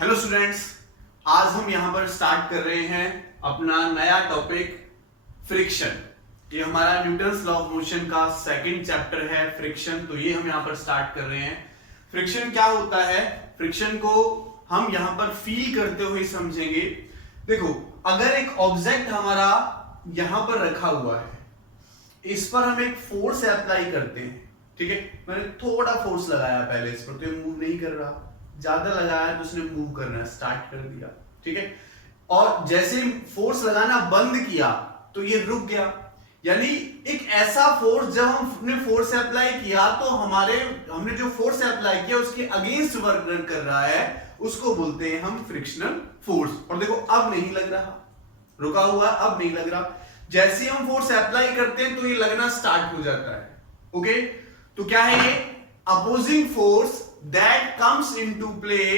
Hello students, आज हम यहाँ पर स्टार्ट कर रहे हैं अपना नया टॉपिक फ्रिक्शन। ये हमारा न्यूटन्स लॉ ऑफ मोशन का सेकंड चैप्टर है फ्रिक्शन। तो ये हम यहाँ पर स्टार्ट कर रहे हैं। फ्रिक्शन क्या होता है, फ्रिक्शन को हम यहाँ पर फील करते हुए समझेंगे। देखो, अगर एक ऑब्जेक्ट हमारा यहाँ पर रखा हुआ है, इस पर हम एक फोर्स अप्लाई करते हैं, ठीक है। मैंने थोड़ा फोर्स लगाया पहले इस पर, तो ये मूव नहीं कर रहा। ज्यादा लगाया तो उसने मूव करना स्टार्ट कर दिया, ठीक है। और जैसे फोर्स लगाना बंद किया तो ये रुक गया। यानी एक ऐसा फोर्स, जब हमने फोर्स अप्लाई किया तो हमने जो फोर्स अप्लाई किया उसके अगेंस्ट वर्क कर रहा है, उसको बोलते हैं हम फ्रिक्शनल फोर्स। और देखो, अब नहीं लग रहा, रुका हुआ, अब नहीं लग रहा। जैसे हम फोर्स अप्लाई करते हैं तो ये लगना स्टार्ट हो जाता है। ओके, तो क्या है ये? Opposing force that comes into play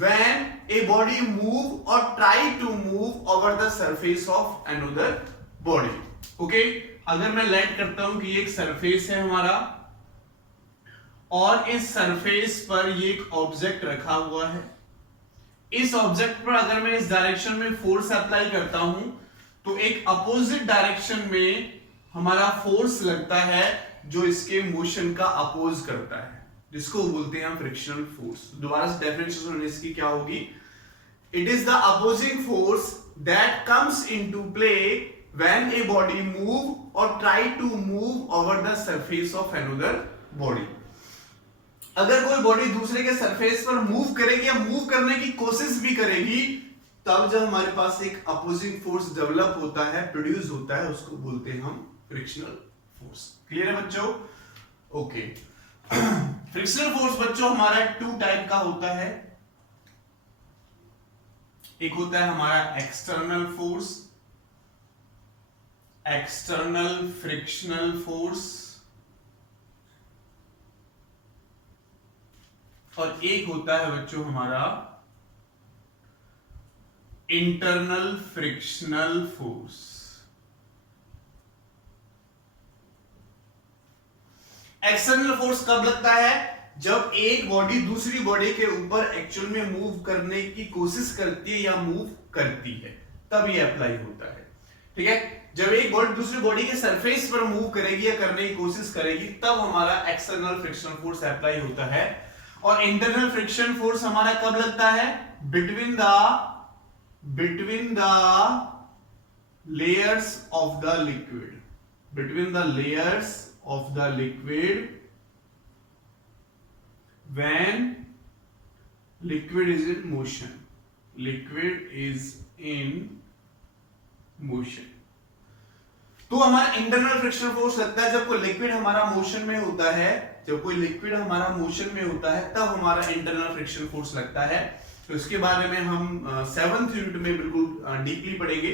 when a body move or try to move over the surface of another body. Okay, अगर मैं लेट करता हूं कि ये एक सरफेस है हमारा और इस सरफेस पर ये एक ऑब्जेक्ट रखा हुआ है। इस ऑब्जेक्ट पर अगर मैं इस डायरेक्शन में फोर्स अप्लाई करता हूं तो एक अपोजिट डायरेक्शन में हमारा फोर्स लगता है जो इसके मोशन का अपोज करता है, जिसको बोलते हैं हम फ्रिक्शनल फोर्स। दोबारा से डेफिनेशन सुनने इसकी क्या होगी? It is the opposing force that comes into play when a body move or try to move over the surface of another body. अगर कोई बॉडी दूसरे के सरफेस पर मूव करेगी या मूव करने की कोशिश भी करेगी, तब जब हमारे पास एक अपोजिंग फोर्स डेवलप होता है, प्रोड्यूस होता है, उसको बोलते हैं हम फ्रिक्शनल फोर्स। क्लियर है बच्चों? ओके। फ्रिक्शनल फोर्स बच्चों हमारा टू टाइप का होता है। एक होता है हमारा external force, external frictional force, और एक होता है बच्चों हमारा internal frictional force. External force कब लगता है? जब एक बॉडी दूसरी बॉडी के ऊपर एक्चुअल में मूव करने की कोशिश करती है या मूव करती है, तब ये अप्लाई होता है, ठीक है। जब एक बॉडी दूसरी बॉडी के सरफेस पर मूव करेगी या करने की कोशिश करेगी, तब हमारा एक्सटर्नल फ्रिक्शनल फोर्स अप्लाई होता है। और इंटरनल फ्रिक्शन फोर्स हमारा कब लगता है? Between the layers of the liquid, between the layers of the liquid when liquid is in motion, liquid is in motion। तो हमारा इंटरनल फ्रिक्शनल फोर्स लगता है जब कोई लिक्विड हमारा मोशन में होता है, जब कोई लिक्विड हमारा मोशन में होता है तब हमारा इंटरनल फ्रिक्शनल फोर्स लगता है। तो इसके बारे में हम 7th यूनिट में बिल्कुल डीपली पढ़ेंगे।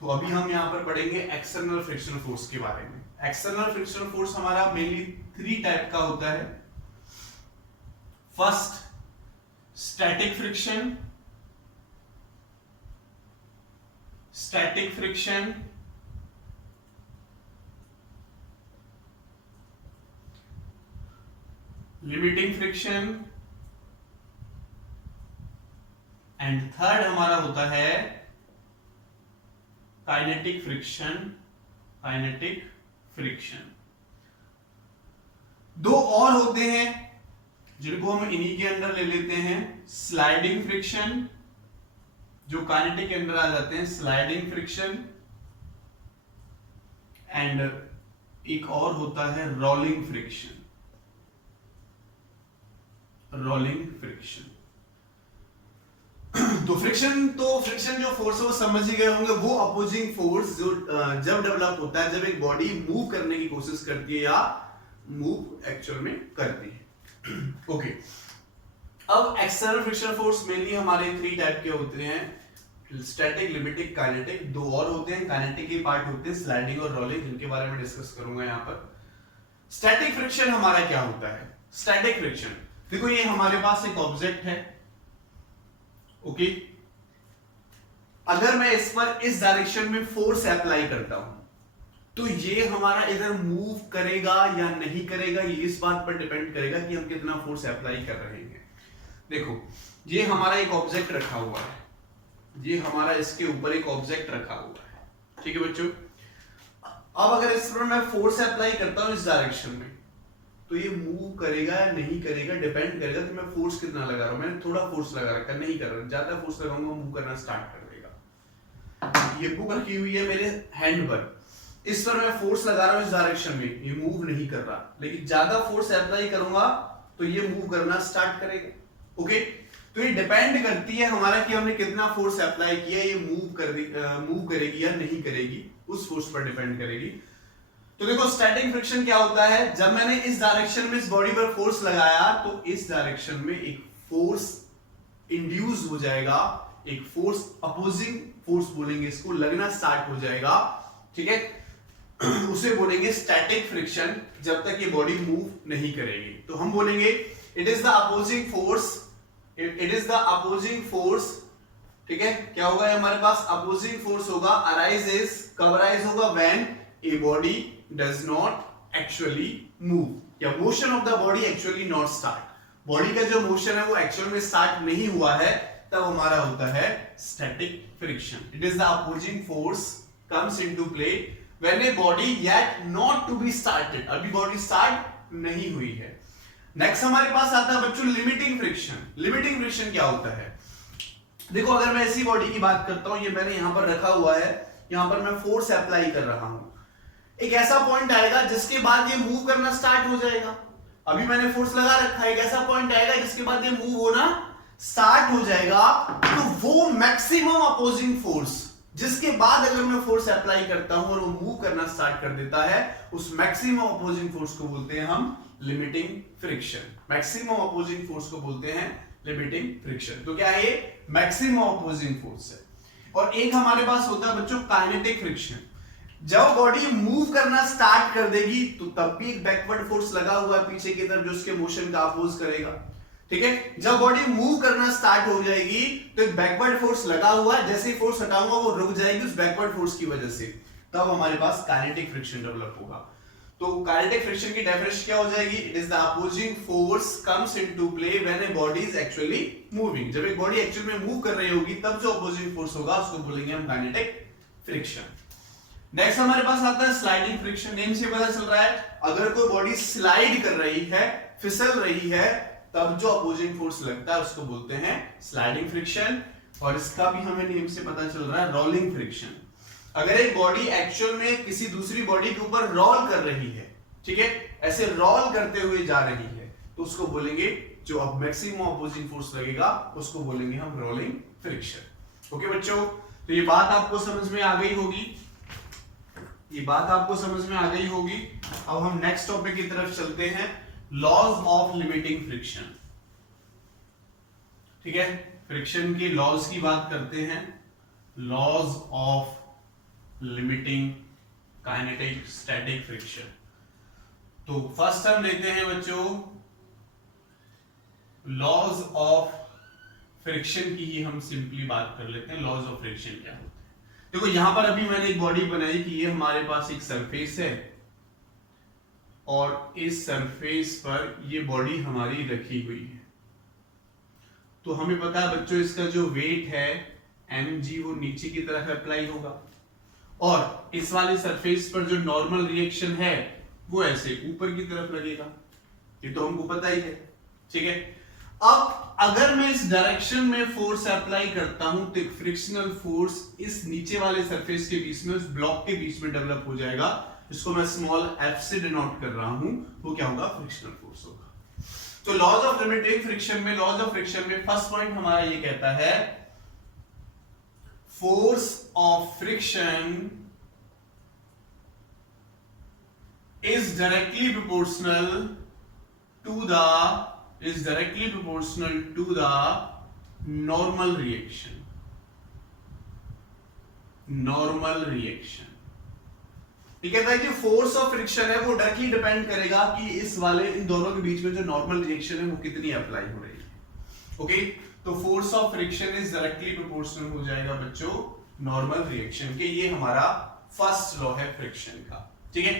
तो अभी हम यहां पर पढ़ेंगे एक्सटर्नल फ्रिक्शनल फोर्स के बारे में। एक्सटर्नल फ्रिक्शनल फोर्स हमारा मेनली 3 टाइप का होता है। First, static friction, static friction, limiting friction, and third हमारा होता है काइनेटिक फ्रिक्शन, काइनेटिक फ्रिक्शन। 2 और होते हैं जिनको हम इन्हीं के अंदर ले लेते हैं। स्लाइडिंग फ्रिक्शन, जो काइनेटिक के अंदर आ जाते हैं, स्लाइडिंग फ्रिक्शन, एंड एक और होता है रोलिंग फ्रिक्शन, रोलिंग फ्रिक्शन। तो फ्रिक्शन जो फोर्स है वो समझ ही गए होंगे। वो अपोजिंग फोर्स जो जब डेवलप होता है, जब एक बॉडी मूव करने की कोशिश करती है या मूव एक्चुअल में करती है। ओके, अब एक्सटर्नल फ्रिक्शनल फोर्स मेनली हमारे 3 टाइप के होते हैं, स्टैटिक, लिमिटिक, काइनेटिक। 2 और होते हैं, काइनेटिक के पार्ट होते हैं स्लाइडिंग और रोलिंग, जिनके बारे में डिस्कस करूंगा यहाँ पर। स्टैटिक फ्रिक्शन हमारा क्या होता है? स्टैटिक फ्रिक्शन, देखो ये हमारे पास एक ऑब्जेक्ट है, ओके। अगर मैं इस पर इस डायरेक्शन में फोर्स अप्लाई करता हूं तो ये हमारा इधर मूव करेगा या नहीं करेगा, ये इस बात पर डिपेंड करेगा कि हम कितना फोर्स अप्लाई कर रहे हैं। देखो ये हमारा एक ऑब्जेक्ट रखा हुआ है, ये हमारा इसके ऊपर एक ऑब्जेक्ट रखा हुआ है, ठीक है बच्चों। अब अगर इस पर मैं फोर्स अप्लाई करता हूं इस डायरेक्शन में, तो ये मूव करेगा या नहीं करेगा, डिपेंड करेगा कि मैं फोर्स कितना लगा रहा हूं। मैंने थोड़ा फोर्स लगा रखा, नहीं कर रहा, ज्यादा फोर्स लगाऊंगा मूव करना स्टार्ट कर देगा। ये बुक रखी हुई है मेरे हैंड पर, इस पर मैं फोर्स लगा रहा हूं इस डायरेक्शन में, ये मूव नहीं कर रहा, लेकिन ज्यादा फोर्स अप्लाई करूंगा तो ये मूव करना स्टार्ट करेगा। ओके, तो ये डिपेंड करती है हमारा कि हमने कितना फोर्स अप्लाई किया, ये मूव करेगी या नहीं करेगी, उस फोर्स पर डिपेंड करेगी। तो देखो स्टैटिक फ्रिक्शन क्या होता है, जब मैंने इस डायरेक्शन में इस बॉडी पर फोर्स लगाया तो इस डायरेक्शन में एक फोर्स इंड्यूस हो जाएगा, एक फोर्स, अपोजिंग फोर्स बोलेंगे इसको, लगना स्टार्ट हो जाएगा, ठीक है। उसे बोलेंगे स्टैटिक फ्रिक्शन, जब तक ये बॉडी मूव नहीं करेगी। तो हम बोलेंगे it is the opposing force, it is the opposing force, ठीक है। क्या होगा हमारे पास, अपोजिंग फोर्स होगा, अराइजेस, कब अराइज होगा, when a body does not actually move, या motion of the body actually not start, body का जो मोशन है वो एक्चुअल में स्टार्ट नहीं हुआ है, तब हमारा होता है static friction. It is the opposing force comes into play when a body yet not to be started, अभी बॉडी स्टार्ट नहीं हुई है। नेक्स्ट हमारे पास आता है बच्चों लिमिटिंग फ्रिक्शन। लिमिटिंग फ्रिक्शन क्या होता है, देखो अगर मैं ऐसी बॉडी की बात करता हूं, ये मैंने यहां पर रखा हुआ है, यहां पर मैं फोर्स अप्लाई कर रहा हूं, एक ऐसा पॉइंट आएगा जिसके बाद ये मूव करना स्टार्ट हो जाएगा। अभी मैंने फोर्स लगा रखा है, एक ऐसा पॉइंट आएगा जिसके बाद ये मूव होना स्टार्ट हो जाएगा, तो वो मैक्सिमम अपोजिंग फोर्स जिसके बाद अगर मैं फोर्स अप्लाई करता हूं और वो मूव करना स्टार्ट कर देता है, उस मैक्सिमम अपोजिंग फोर्स को बोलते हैं हम limiting friction. Maximum opposing force को बोलते हैं लिमिटिंग फ्रिक्शन। तो क्या है ये, मैक्सिमम अपोजिंग फोर्स है। और एक हमारे पास होता है बच्चों काइनेटिक फ्रिक्शन, जब बॉडी मूव करना स्टार्ट कर देगी तो तब भी एक बैकवर्ड फोर्स लगा हुआ है पीछे की तरफ जो उसके मोशन का अपोज करेगा, ठीक है। जब बॉडी मूव करना स्टार्ट हो जाएगी तो एक बैकवर्ड फोर्स लगा हुआ है, जैसे ही फोर्स हटाऊंगा वो रुक जाएगी उस बैकवर्ड फोर्स की वजह से, तब हमारे पास काइनेटिक फ्रिक्शन डेवलप होगा। तो काइनेटिक फ्रिक्शन की डेफिनेशन क्या हो जाएगी, it is the opposing force comes into play when a body is actually moving, जब एक बॉडी एक्चुअल में मूव कर रही होगी तब जो अपोजिंग फोर्स होगा उसको बोलेंगे हम काइनेटिक फ्रिक्शन। नेक्स्ट हमारे पास आता है स्लाइडिंग फ्रिक्शन। नेम से पता चल रहा है अगर कोई बॉडी स्लाइड कर रही है, फिसल रही है, तब जो अपोजिंग फोर्स लगता है उसको बोलते हैं स्लाइडिंग फ्रिक्शन। और इसका भी हमें नेम से पता चल रहा है रोलिंग फ्रिक्शन। अगर एक बॉडी एक्चुअल में किसी दूसरी बॉडी के ऊपर रोल कर रही है, ठीक है, ऐसे रोल करते हुए जा रही है, तो उसको बोलेंगे, जो अब मैक्सिमम अपोजिंग फोर्स लगेगा उसको बोलेंगे हम रोलिंग फ्रिक्शन। ओके बच्चों, तो ये बात आपको समझ में आ गई होगी, ये बात आपको समझ में आ गई होगी। अब हम नेक्स्ट टॉपिक की तरफ चलते हैं, लॉज ऑफ लिमिटिंग फ्रिक्शन, ठीक है। फ्रिक्शन के लॉज की बात करते हैं, laws of limiting kinetic static friction. तो फर्स्ट हम लेते हैं बच्चों लॉज ऑफ फ्रिक्शन की ही हम सिंपली बात कर लेते हैं। लॉज ऑफ फ्रिक्शन क्या होता है, देखो यहां पर अभी मैंने एक बॉडी बनाई कि ये हमारे पास एक सरफेस है और इस सरफेस पर ये बॉडी हमारी रखी हुई है। तो हमें पता है बच्चों इसका जो वेट है mg वो नीचे की तरफ अप्लाई होगा, और इस वाले सरफेस पर जो नॉर्मल रिएक्शन है वो ऐसे ऊपर की तरफ लगेगा, ये तो हमको पता ही है, ठीक है। अब अगर मैं इस डायरेक्शन में फोर्स अप्लाई करता हूं तो एक फ्रिक्शनल फोर्स इस नीचे वाले सरफेस के बीच में, उस ब्लॉक के बीच में डेवलप हो जाएगा, इसको मैं स्मॉल f से डिनोट कर रहा हूं, वो क्या होगा, फ्रिक्शनल फोर्स होगा। तो लॉज ऑफ लिमिटिंग फ्रिक्शन में, लॉज ऑफ फ्रिक्शन में फर्स्ट पॉइंट हमारा ये कहता है force of friction is directly proportional to the normal reaction. ये कहता है कि फोर्स ऑफ फ्रिक्शन है वो डायरेक्टली डिपेंड करेगा कि इस वाले, इन दोनों के बीच में जो नॉर्मल रिएक्शन है वो कितनी अप्लाई हो रही है। ओके, तो force of friction is directly proportional हो जाएगा बच्चों नॉर्मल रिएक्शन के। ये हमारा फर्स्ट लॉ है फ्रिक्शन का, ठीक है।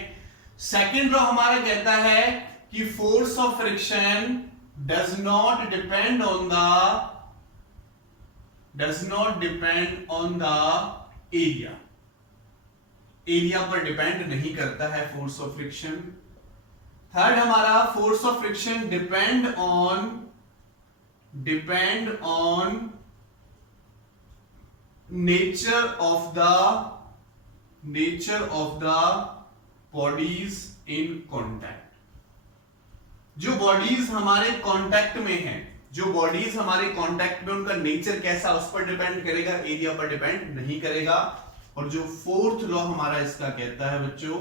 सेकेंड लॉ हमारा कहता है कि force of friction does not depend on the area, area पर डिपेंड नहीं करता है फोर्स ऑफ फ्रिक्शन। थर्ड हमारा force of friction depend on nature of the bodies in contact. जो बॉडीज हमारे कॉन्टैक्ट में हैं, उनका नेचर कैसा, उस पर डिपेंड करेगा, एरिया पर डिपेंड नहीं करेगा। और जो फोर्थ लॉ हमारा इसका कहता है बच्चों,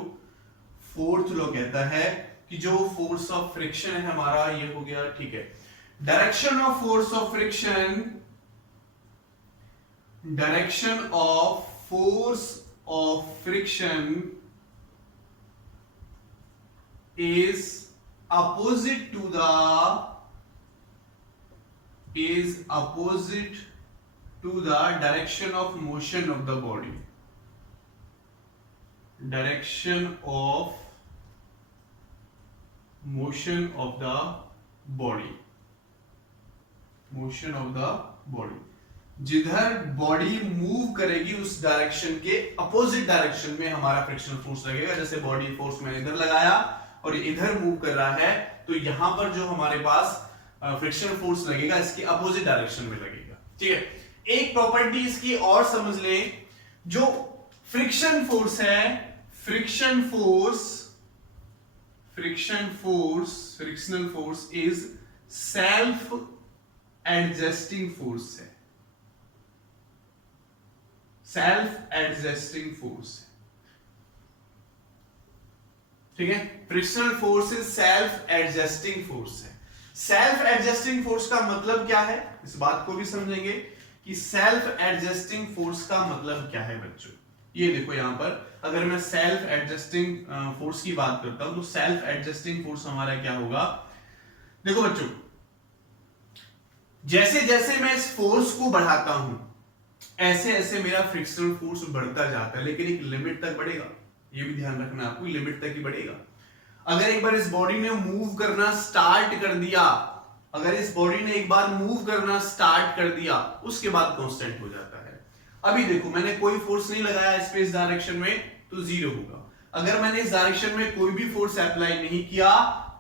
फोर्थ लॉ कहता है कि जो फोर्स ऑफ फ्रिक्शन है हमारा, ये हो गया, ठीक है, direction of force of friction is opposite to the direction of motion of the body, direction of motion of the body। जिधर बॉडी मूव करेगी उस डायरेक्शन के अपोजिट डायरेक्शन में हमारा फ्रिक्शनल फोर्स लगेगा। जैसे बॉडी फोर्स मैंने इधर लगाया और इधर मूव कर रहा है, तो यहां पर जो हमारे पास फ्रिक्शनल फोर्स लगेगा इसके अपोजिट डायरेक्शन में लगेगा। ठीक है, एक प्रॉपर्टी इसकी और समझ लें, जो फ्रिक्शन फोर्स है, frictional force is self adjusting force है, ठीक है। Frictional force is self adjusting force है। सेल्फ एडजस्टिंग फोर्स का मतलब क्या है, इस बात को भी समझेंगे कि सेल्फ एडजस्टिंग फोर्स का मतलब क्या है बच्चों। ये देखो यहां पर अगर मैं सेल्फ एडजस्टिंग फोर्स की बात करता हूं तो सेल्फ एडजस्टिंग फोर्स हमारा क्या होगा। देखो बच्चों, जैसे जैसे मैं इस फोर्स को बढ़ाता हूं ऐसे ऐसे मेरा फ्रिक्शनल फोर्स बढ़ता जाता है, लेकिन एक लिमिट तक बढ़ेगा। ये भी ध्यान रखना आपको, लिमिट तक ही बढ़ेगा। अगर एक बार इस बॉडी ने मूव करना स्टार्ट कर दिया, उसके बाद कांस्टेंट हो जाता है। अभी देखो मैंने कोई फोर्स नहीं लगाया इस पे, इस डायरेक्शन में, तो जीरो होगा। अगर मैंने इस डायरेक्शन में कोई भी फोर्स अप्लाई नहीं किया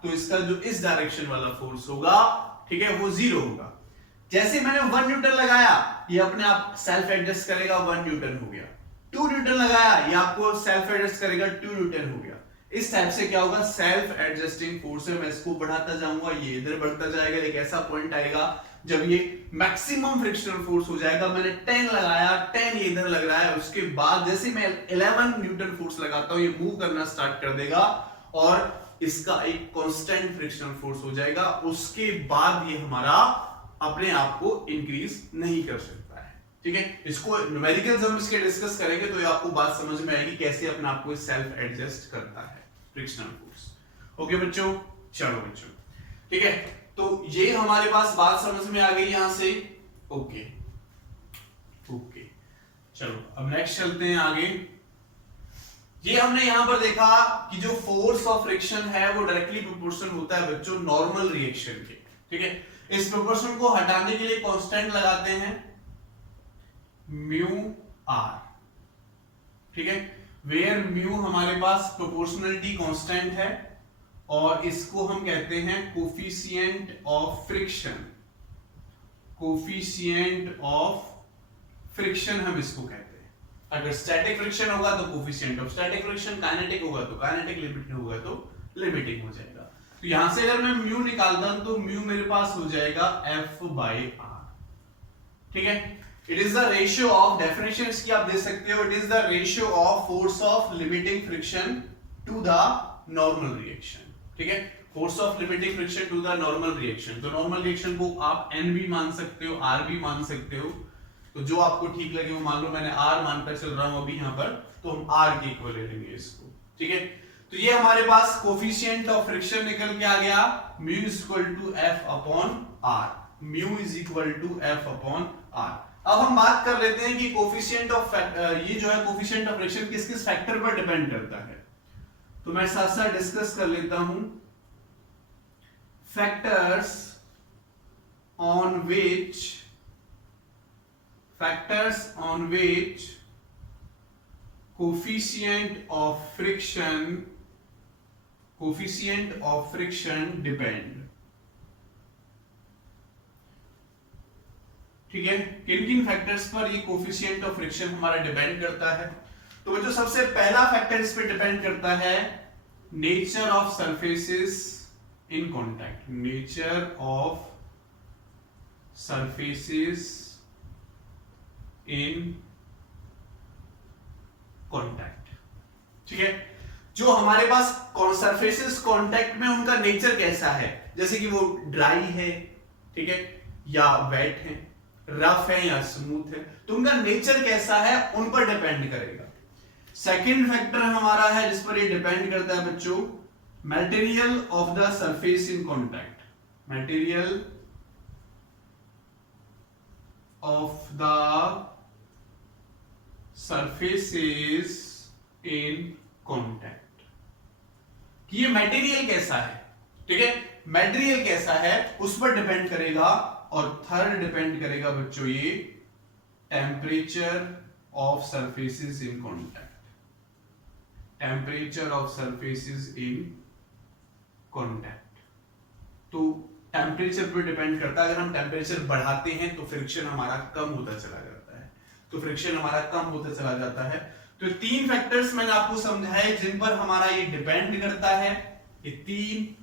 तो इसका जो इस डायरेक्शन वाला फोर्स होगा, ठीक है, वो जीरो होगा। जैसे मैंने 1 न्यूटन लगाया, ये अपने आप सेल्फ एडजस्ट करेगा, 1 न्यूटन हो गया। 2 न्यूटन लगाया, ये आपको सेल्फ एडजस्ट करेगा, 2 न्यूटन हो गया। इस टाइप से क्या होगा, सेल्फ एडजस्टिंग फोर्स है। मैं इसको बढ़ाता जाऊंगा, ये इधर बढ़ता जाएगा, एक ऐसा पॉइंट आएगा जब ये मैक्सिमम फ्रिक्शनल फोर्स हो जाएगा। मैंने 10 लगाया, 10 ये इधर लग रहा है, उसके बाद जैसे मैं 11 न्यूटन फोर्स लगाता हूं, ये मूव करना स्टार्ट कर देगा और इसका एक कांस्टेंट फ्रिक्शनल फोर्स हो जाएगा। उसके बाद ये हमारा अपने आप को इंक्रीज नहीं कर सकता है, ठीक है। इसको न्यूमेरिकल्स हम इसके डिस्कस करेंगे तो ये आपको बात समझ में आएगी कैसे अपने आप को सेल्फ एडजस्ट करता है फ्रिक्शनल फोर्स। ओके बच्चों, चलो बच्चों, ठीक है, तो ये हमारे पास बात समझ में आ गई यहां से। ओके, चलो अब नेक्स्ट चलते हैं आगे। ये हमने यहां पर देखा कि जो फोर्स ऑफ फ्रिक्शन है वो डायरेक्टली प्रोपोर्शनल होता है बच्चों नॉर्मल रिएक्शन के, ठीक है। इस प्रोपोर्शन को हटाने के लिए कांस्टेंट लगाते हैं म्यू आर, ठीक है, वेयर म्यू हमारे पास प्रोपोर्शनलिटी कांस्टेंट है और इसको हम कहते हैं कोफिशिएंट ऑफ फ्रिक्शन हम इसको कहते हैं। अगर स्टैटिक फ्रिक्शन होगा तो coefficient of static friction, kinetic होगा तो काइनेटिक, लिमिटिंग होगा तो लिमिटिंग हो जाएगा। तो यहां से अगर मैं म्यू निकालता हूं तो म्यू मेरे पास हो जाएगा F/R, ठीक है। It is the ratio of, definition इसकी आप दे सकते हो, it is the ratio of force of limiting friction to the normal reaction, ठीक है। Force of limiting friction to the normal reaction, तो नॉर्मल रिएक्शन को आप N भी मान सकते हो, R भी मान सकते हो, तो जो आपको ठीक लगे वो मान लो। मैंने R मानकर चल रहा हूं अभी यहां पर, तो हम R के इक्वल ले लेंगे इसको, ठीक है। तो ये हमारे पास कोफिशिएंट ऑफ फ्रिक्शन निकल के आ गया, mu is equal to F/R, mu is equal to F/R। अब हम बात कर लेते हैं कि कोफिशिएंट ऑफ ये जो है कोफिशिएंट ऑफ फ्रिक्शन किस किस फैक्टर पर डिपेंड करता है, तो मैं साथ साथ डिस्कस कर लेता हूं। Factors on which coefficient of friction depend। ठीक है, किन किन फैक्टर्स पर ये कोफिशिएंट ऑफ फ्रिक्शन हमारा डिपेंड करता है? तो जो सबसे पहला फैक्टर इस पे डिपेंड करता है nature of surfaces in contact. Nature of surfaces in contact. ठीक है, जो हमारे पास सरफेसेस कॉन्टैक्ट में उनका नेचर कैसा है, जैसे कि वो ड्राई है, ठीक है, या वेट है, रफ है या स्मूथ है, तो उनका नेचर कैसा है उन पर डिपेंड करेगा। सेकंड फैक्टर हमारा है जिस पर ये डिपेंड करता है बच्चों, material of the surface in contact. Material of the surfaces in contact, कि ये मटेरियल कैसा है, ठीक है, मटेरियल कैसा है उस पर डिपेंड करेगा। और थर्ड डिपेंड करेगा बच्चों ये temperature of surfaces in contact. Temperature of surfaces in contact, तो टेम्परेचर पर डिपेंड करता है। अगर हम टेम्परेचर बढ़ाते हैं तो फ्रिक्शन हमारा कम होता चला जाता है, तो फ्रिक्शन हमारा कम होता चला जाता है। तो तीन फैक्टर्स मैंने आपको समझाए जिन पर हमारा ये डिपेंड करता है। ये तीन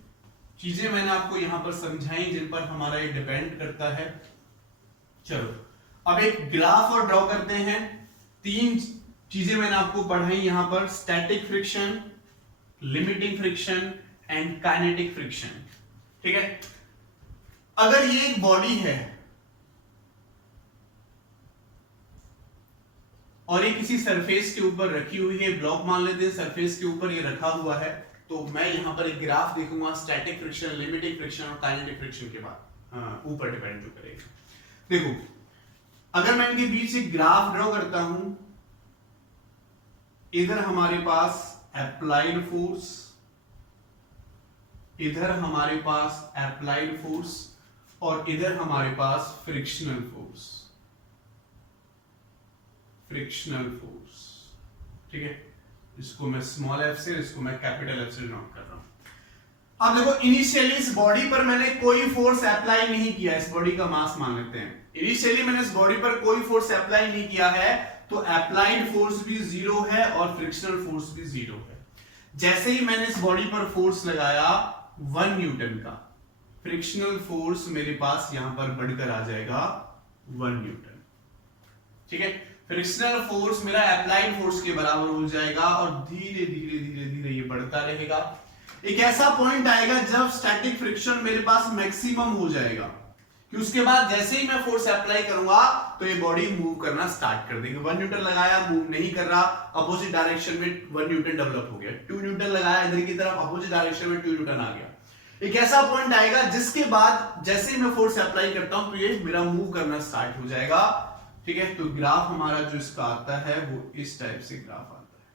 चीजें मैंने आपको यहां पर समझाई जिन पर हमारा ये डिपेंड करता है। चलो अब एक ग्राफ और ड्रॉ करते हैं। तीन चीजें मैंने आपको पढ़ाई यहां पर, static friction, limiting friction and kinetic friction. ठीक है, अगर ये एक बॉडी है और ये किसी सरफेस के ऊपर रखी हुई है, ब्लॉक मान लेते हैं सरफेस के ऊपर ये रखा हुआ है, तो मैं यहां पर एक ग्राफ देखूंगा स्टैटिक फ्रिक्शन, लिमिटिंग फ्रिक्शन और काइनेटिक फ्रिक्शन के बाद ऊपर डिपेंड जो करेगा। देखो अगर मैं इनके बीच एक ग्राफ ड्रॉ करता हूं, इधर हमारे पास अप्लाइड फोर्स, इधर हमारे पास अप्लाइड फोर्स और इधर हमारे पास फ्रिक्शनल फोर्स। फ्रिक्शनल फोर्स, ठीक है, इसको मैं स्मॉल एफ से, इसको मैं कैपिटल एफ से नोट कर रहा हूं। अब देखो इनिशियली इस बॉडी पर मैंने कोई फोर्स अप्लाई नहीं किया, इस बॉडी का मास मान लेते हैं। इनिशियली मैंने इस बॉडी पर कोई फोर्स अप्लाई नहीं किया है, तो अप्लाइड फोर्स भी जीरो है और फ्रिक्शनल फोर्स भी जीरो है। जैसे ही मैंने इस बॉडी पर फोर्स लगाया 1 न्यूटन का, फ्रिक्शनल फोर्स मेरे पास यहां पर बढ़कर आ जाएगा 1 न्यूटन। ठीक है, फ्रिक्शनल फोर्स मेरा अप्लाइड फोर्स के बराबर हो जाएगा और धीरे धीरे धीरे धीरे ये बढ़ता रहेगा। एक ऐसा पॉइंट आएगा जब स्टैटिक फ्रिक्शन मेरे पास मैक्सिमम हो जाएगा, कि उसके बाद जैसे ही मैं फोर्स अप्लाई करूंगा तो ये बॉडी मूव करना स्टार्ट कर देगी। 1 न्यूटन लगाया, मूव नहीं कर रहा, अपोजिट डायरेक्शन में 1 न्यूटन डेवलप हो गया। 2 न्यूटन लगाया इधर की तरफ, अपोजिट डायरेक्शन में 2 न्यूटन आ गया। एक ऐसा पॉइंट आएगा जिसके बाद जैसे ही मैं फोर्स अप्लाई करता हूं तो ये मेरा मूव करना स्टार्ट हो जाएगा। ठीक है, तो ग्राफ हमारा जो इसका आता है वो इस टाइप से ग्राफ आता है।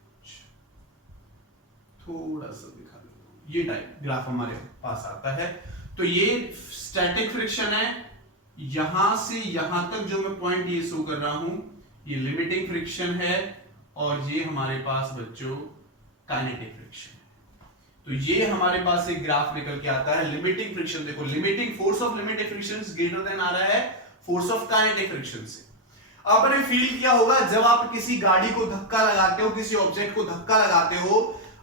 थोड़ा सा दिखा दो, ये टाइप ग्राफ हमारे पास आता है। तो ये स्टैटिक फ्रिक्शन है, यहां से यहां तक जो मैं पॉइंट ये शो कर रहा हूं ये लिमिटिंग फ्रिक्शन है, और ये हमारे पास बच्चों काइनेटिक फ्रिक्शन है। तो ये हमारे पास एक ग्राफ निकल के आता है लिमिटिंग फ्रिक्शन। देखो limiting force of limiting friction is greater than आ रहा है फोर्स ऑफ काइनेटिक फ्रिक्शन से। आपने फील किया होगा जब आप किसी गाड़ी को धक्का लगाते हो, किसी ऑब्जेक्ट को धक्का लगाते हो,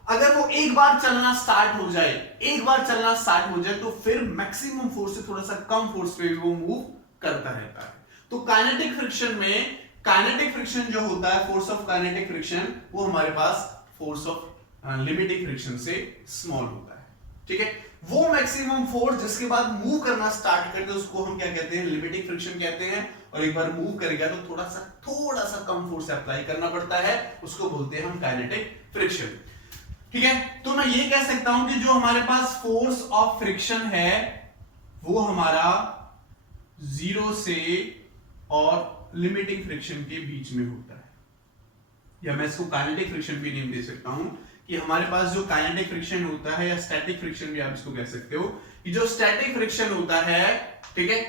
अगर वो एक बार चलना स्टार्ट हो जाए, एक बार चलना स्टार्ट हो जाए तो फिर मैक्सिमम फोर्स से थोड़ा सा कम फोर्स पे भी वो मूव करता रहता है। तो काइनेटिक फ्रिक्शन में काइनेटिक फ्रिक्शन जो होता है, फोर्स ऑफ काइनेटिक फ्रिक्शन, वो हमारे पास फोर्स ऑफ लिमिटिंग फ्रिक्शन से स्मॉल होता है। ठीक है, वो मैक्सिमम फोर्स जिसके बाद मूव करना स्टार्ट करते हैं उसको हम क्या कहते हैं, लिमिटिंग फ्रिक्शन कहते हैं। और एक बार मूव करेगा तो थोड़ा सा कम फोर्स अप्लाई करना पड़ता है, उसको बोलते हैं हम काइनेटिक फ्रिक्शन। ठीक है, तो मैं ये कह सकता हूं कि जो हमारे पास फोर्स ऑफ फ्रिक्शन है वो हमारा 0 से और लिमिटिंग फ्रिक्शन के बीच में होता है, या मैं इसको काइनेटिक फ्रिक्शन भी नेम दे सकता हूं कि हमारे पास जो काइनेटिक फ्रिक्शन होता है, या स्टैटिक फ्रिक्शन भी आप इसको कह सकते हो, कि जो स्टैटिक फ्रिक्शन होता है, ठीक है,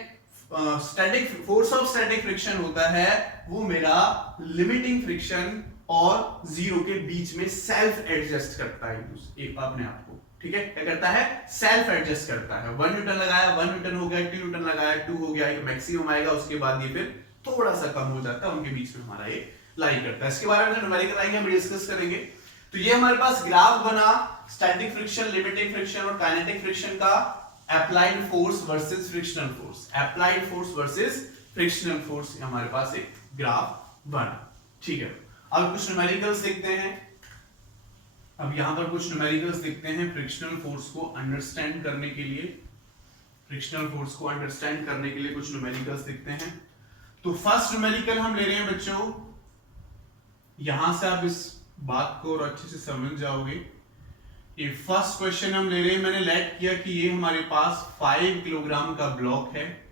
static force of static friction होता है वो मेरा लिमिटिंग फ्रिक्शन और जीरो के बीच में सेल्फ एडजस्ट करता है अपने आप को, ठीक है। क्या करता है? सेल्फ एडजस्ट करता है। 1 न्यूटन लगाया 1 न्यूटन हो गया, 2 न्यूटन लगाया 2 हो गया, एक मैक्सिमम आएगा, उसके बाद ये फिर थोड़ा सा कम हो जाता है, उनके बीच में हमारा ये लाई करता है। इसके बारे में न्यूमेरिकल आएंगे, हम डिस्कस करेंगे। तो ये हमारे पास ग्राफ बना स्टैटिक फ्रिक्शन, लिमिटिंग फ्रिक्शन और काइनेटिक फ्रिक्शन का, applied force versus frictional force, applied force versus frictional force, हमारे पास एक ग्राफ बना, ठीक है। अब कुछ न्यूमेरिकल्स देखते हैं। अब यहां पर कुछ न्यूमेरिकल्स देखते हैं फ्रिक्शनल फोर्स को अंडरस्टैंड करने के लिए, फ्रिक्शनल फोर्स को अंडरस्टैंड करने के लिए कुछ न्यूमेरिकल्स देखते हैं। तो फर्स्ट न्यूमेरिकल हम ले रहे हैं बच्चों, यहां से आप इस बात को और अच्छे से समझ जाओगे। ये फर्स्ट क्वेश्चन हम ले रहे हैं, मैंने लेट किया कि ये हमारे पास 5 किलोग्राम का ब्लॉक है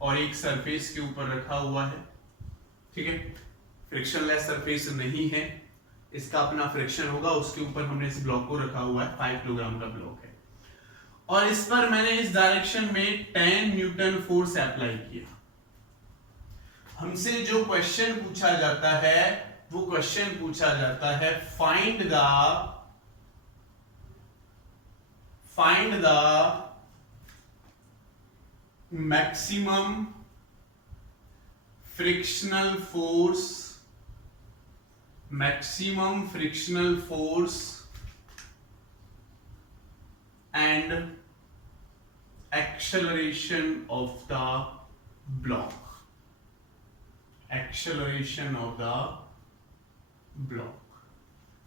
और एक सरफेस के ऊपर रखा हुआ है, ठीक है। फ्रिक्शनलेस सरफेस नहीं है, इसका अपना फ्रिक्शन होगा, उसके ऊपर हमने इस ब्लॉक को रखा हुआ है, 5 किलोग्राम का ब्लॉक है और इस पर मैंने इस डायरेक्शन में 10 न्यूटन फोर्स अप्लाई किया। हमसे जो क्वेश्चन पूछा जाता है वो क्वेश्चन पूछा जाता है find the maximum frictional force and acceleration of the block, acceleration of the block.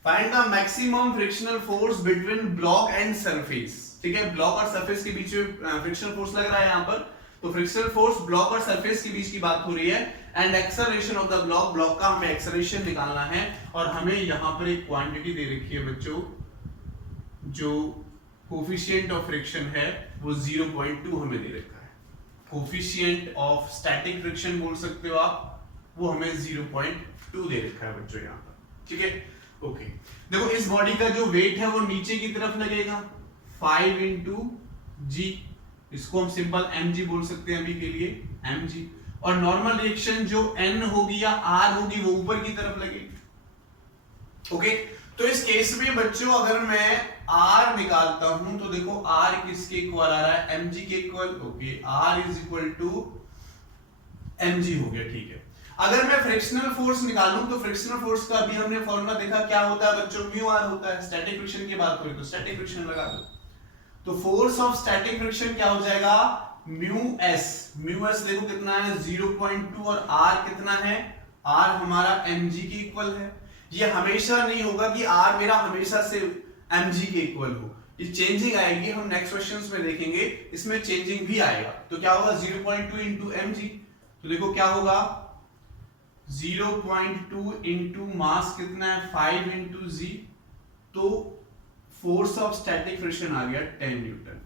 Find the maximum frictional force between block and surface, ठीक है। ब्लॉक और सरफेस के बीच में फ्रिक्शनल फोर्स लग रहा है यहाँ पर, तो फ्रिक्शनल फोर्स ब्लॉक और सरफेस के बीच की बात हो रही है। And acceleration of the block, block का हमें एक्सेलरेशन निकालना है और हमें यहाँ पर एक क्वांटिटी दे रखी है बच्चों, जो कोफिशिएंट ऑफ फ्रिक्शन है वो 0.2 हमें दे रखा है। कोफिशिएंट ऑफ स्टैटिक फ्रिक्शन बोल सकते हो आप, वो हमें 0.2 दे रखा है बच्चों यहाँ पर, ठीक है। ओके, देखो इस बॉडी का जो वेट है वो नीचे की तरफ लगेगा 5 into g, इसको हम सिंपल mg बोल सकते हैं अभी के लिए mg, और नॉर्मल रिएक्शन जो n होगी या r होगी वो ऊपर की तरफ लगेगी। ओके, तो इस केस में बच्चों अगर मैं r निकालता हूं तो देखो r किसके इक्वल आ रहा है? mg के equal. Okay, r is equal to mg हो गया, ठीक है। अगर मैं फ्रिक्शनल फोर्स निकालूं तो फ्रिक्शनल फोर्स का अभी हमने फॉर्मूला देखा क्या होता है बच्चों, म्यू आर होता है। स्टैटिक फ्रिक्शन की बात करें तो स्टैटिक फ्रिक्शन लगा दो, तो फोर्स ऑफ स्टैटिक फ्रिक्शन क्या हो जाएगा? म्यू एस देखो कितना है 0.2 और r कितना है? r हमारा mg के इक्वल है। ये हमेशा नहीं होगा कि r मेरा हमेशा से mg के इक्वल हो, ये चेंजिंग आएगी, हम नेक्स्ट क्वेश्चंस में देखेंगे, इसमें चेंजिंग भी आएगा। तो क्या होगा 0.2 into mg, तो देखो क्या होगा 0.2 into मास कितना है 5 into g, तो फोर्स ऑफ स्टैटिक फ्रिक्शन आ गया 10 Newton.